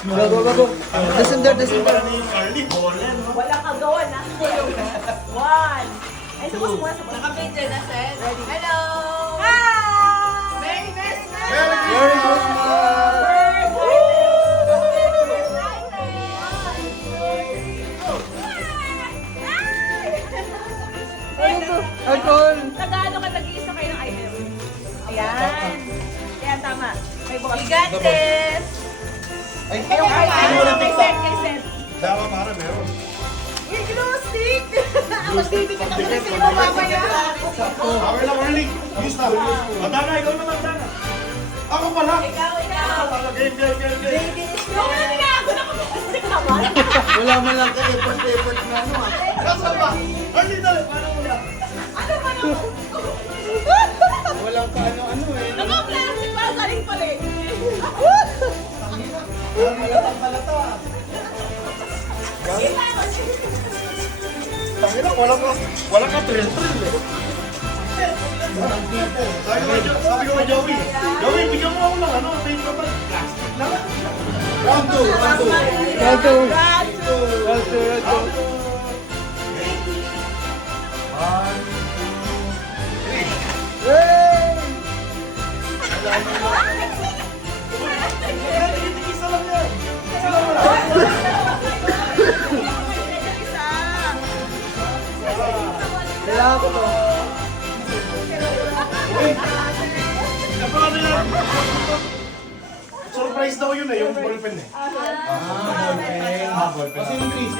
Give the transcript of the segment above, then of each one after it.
Go, go, go, go. Descender, descender. Walang kagawa na. One. Ay, suppose mo. Naka-picture na, Seth. Ready? Hello! Hi! Merry Christmas! Merry Christmas! Ano to? Alcohol! Tagaano ka nag-iisa kayo ng item? Ayan. Ayan, tama. May bukas. We got this! Ay, Kay Seth, kay Seth. Dawa para meron. Uy, glow stick! Magbibigyan ako na sa'yo mamaya. Okay lang, early. Use na. Madana, ikaw naman, Madana. Ako pala. Ikaw. Game. Yung ano nga ako nakapag-stick naman. wala man lang ka effort na ano ah. Kasal ba? Early dali. Paano mo na? Ano ba naman? Walang ka ano eh. Naka-plastic pa sa rin pala eh. Malata ah. Tangina, walang ka thrill eh. Sabi ko kay Joey, bigyan mo ako ng ano, tape ka ba? Plastic lang. Round 2, round 2. Round 2. Round two. Round 2, round 2. One, Yay! isa lang yan. Sila mo lang. Kailangan ko to. Ano yan? Surprise daw yun eh, yung ballpen eh. Ballpen. Kasi yung Chris.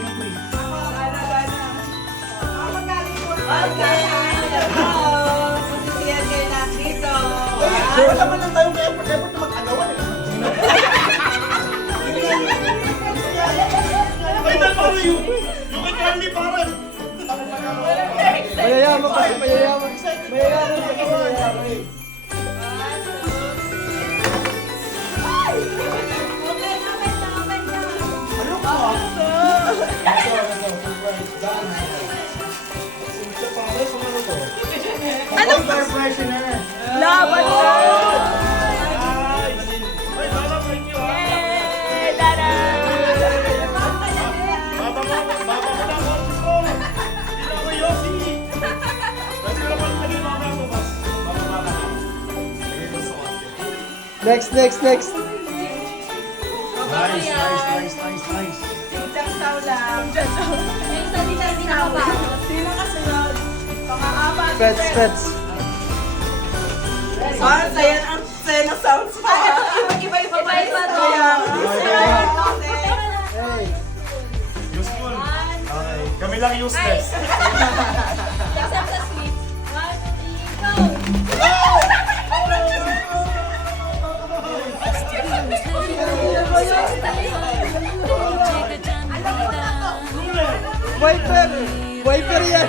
Okay. Masisiyan kayo na dito. Wala man lang tayong effort na mag-agawan eh. Ay, dalawa yung kay Carly parang. Mayayaman kasi, mayayaman. Mayayaman kasi, mayayaman. Ano ka? Ano? Air freshener. Laban na! Ay, Dana, thank you ha. Yay! Dada! Baba mo na ako ko. Hindi na ako Yossi. Pwede naman lagay mo ako mas. Baba ka. Lagay ko sa kanya. Next. Nice. Isang tao lang. Sino kasunod? Pang-apat. Pets. Sayan ang Sena sounds pa. Iba to. Hey. Useful. Okay. Kami lang useless. Except sa sweet. 1, 2, go! Wiper yan.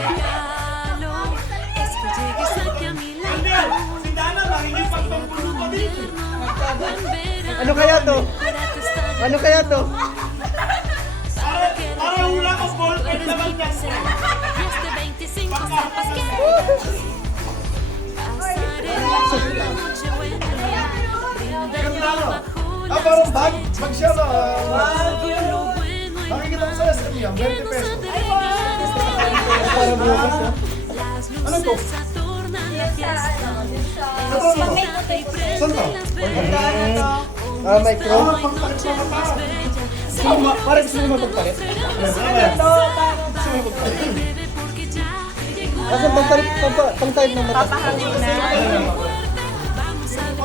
Si Dana, nakikipagpagpulo pa din. Ano kaya to? Para hula ko ball, pwede naman niya. Parang bag siya na. Nakikita ko sa SM yan, 20 pesos. Para bukas ah. Ano to? Saan to? Micro. Parang gusto mo magpalit. Kasi pang-type ng mata.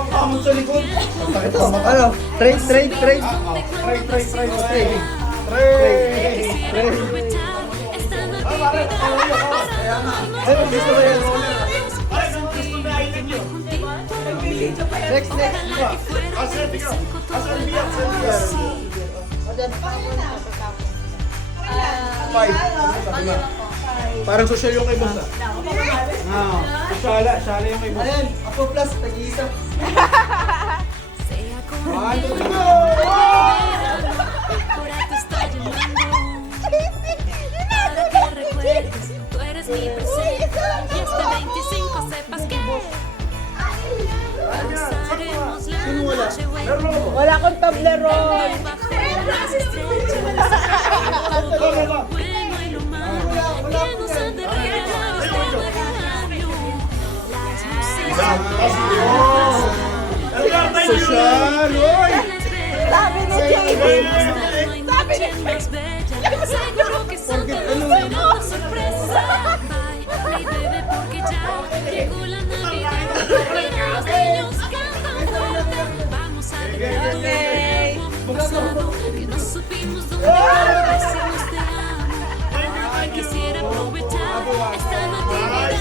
Pamot sa likod. Ito, ano? Trade. Trade. Ay, gusto mo yan. Ay, ang gusto na item nyo. Next. Asan biyak? Five. Parang social yung kay boss ah. Sala yung kay boss. Ayan, ako plus, tag-iisa. One, two, go! Wala akong tableron. Edgar, thank you! Social, oy! Sabi ni Jay. Seguro que Santa nos traerá una sorpresa. Bye, bebé, porque ya llegó la Navidad. Mira, los niños cantan fuerte. Vamos a recordar el pasado que no supimos dónde decimos te amo. Ay, quisiera aprovechar esta Natividad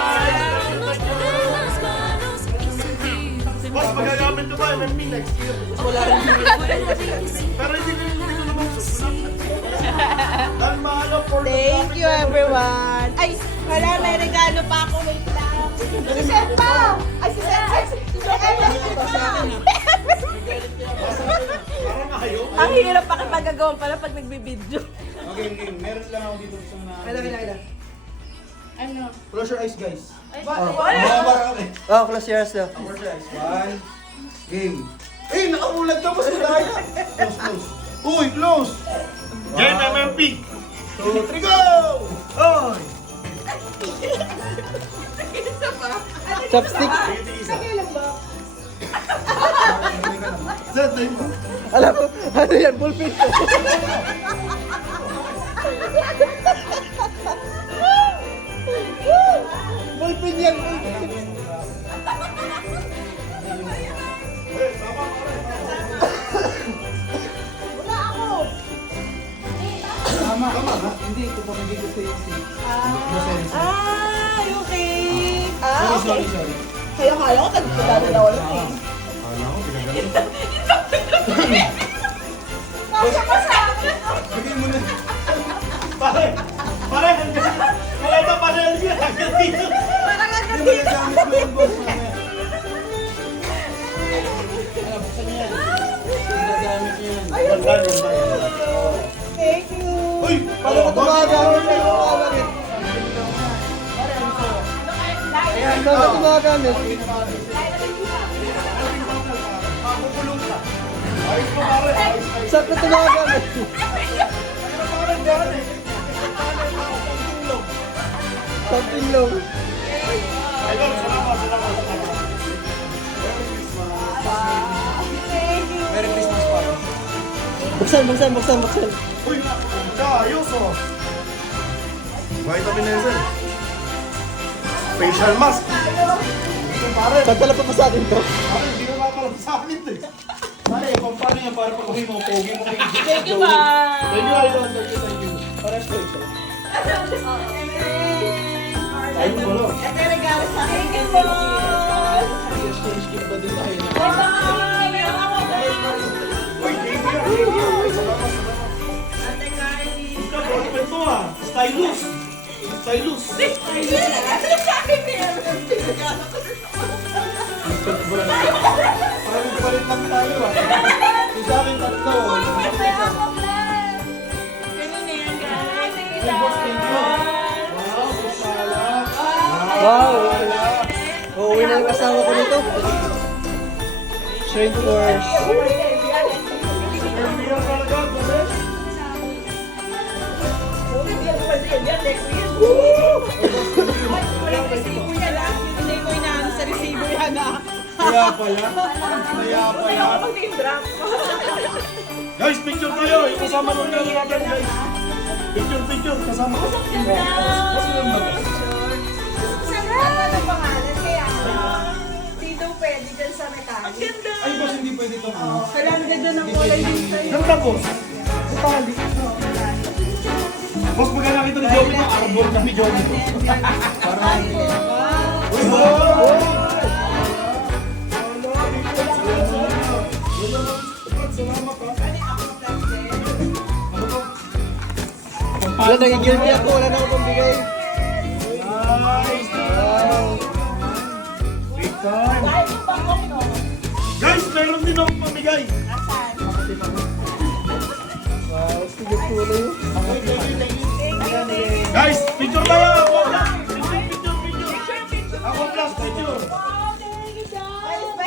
para agarrarnos de las manos y sentirte Boss, magagamit ko ba? May next year. Pero hindi ko naman susunod. Ang mahalo for the Thank you, everyone. Ay, wala, may regalo pa ako. Wait lang. Si Sen pa! Ay, si Sen! Ay, si Parang ayaw. Ang hirap pakipagagawan pala pag nagbibideo. Okay, game. Meron lang ako dito gusto na... Kailan. Ano? Close your eyes, guys. Wala. Oh, close your eyes daw. Close your eyes. One. Game. Eh, nakamulag ka. Mas madaya. Close. Uy, close. Game MMP. 2, 3, go! Oy! Chopstick. Alam mo, ano yan? Ballpen ko. Ballpen yan. Wala ako. Tama. Hindi, ito pa hindi ko sa'yo. Ay, okay. Sorry. Kaya kaya ko tagdadalawa lang eh. Kasya ka sa akin. Bigay mo na. Pare, wala ito pare. Hanggang dito. Parang ang Hindi mo nagamit mo yung box mamaya. Buksan niya yan. Ginagamit niya yan. Thank you. Uy, Paano ka tumagamit? Ayan, paano ka tumagamit? Makukulong ka. Ayos mo pare. Ayos. Saan ka tumagamit? Parang dyan eh. Something low. Idol, salamat. Thank you. Merry Christmas pa. Buksan. Uy, ayos oh. Vitamin S. Facial mask. Ito pare. Saan pala pa sa atin to? Pare, hindi ko mapalap sa akin ito eh. Pare, paano yan para pag uwi mo, pogi mo. Thank you, ba? Thank you, Idol. Thank you. Para special. Ayun mo lang. Ito yung regalo sa akin. Thank you, boss. Exchange gift ba din tayo na? Bye-bye. Meron ako. Uy, thank you. Uy, salamat. Ate Carly. Ito, ballpen to ah. Stylus. Parang palit lang tayo ah. Yung sa akin tatlo. Wow! Uuwi na yung asawa ko nito. Shrink Force. Hindi ko inaano sa receiver yan ah. Kaya pala. Guys, picture tayo. Yung kasama ko na natin, guys. Picture. Kasama ko. Ano pangalan kaya? Dito pwede dyan sa mekano. Ay, boss, hindi pwede ito. Kailangan ganda ng kulay din sa'yo. Ganda, boss. Boss, magkala kita ni Joey ito. Arbor na ni Joey ito. Wala, nagigilty ako. Wala na ako pambigay. Nice. Big time. Guys, meron din akong pamigay. Wow, sige tuloy. Guys, picture tayo.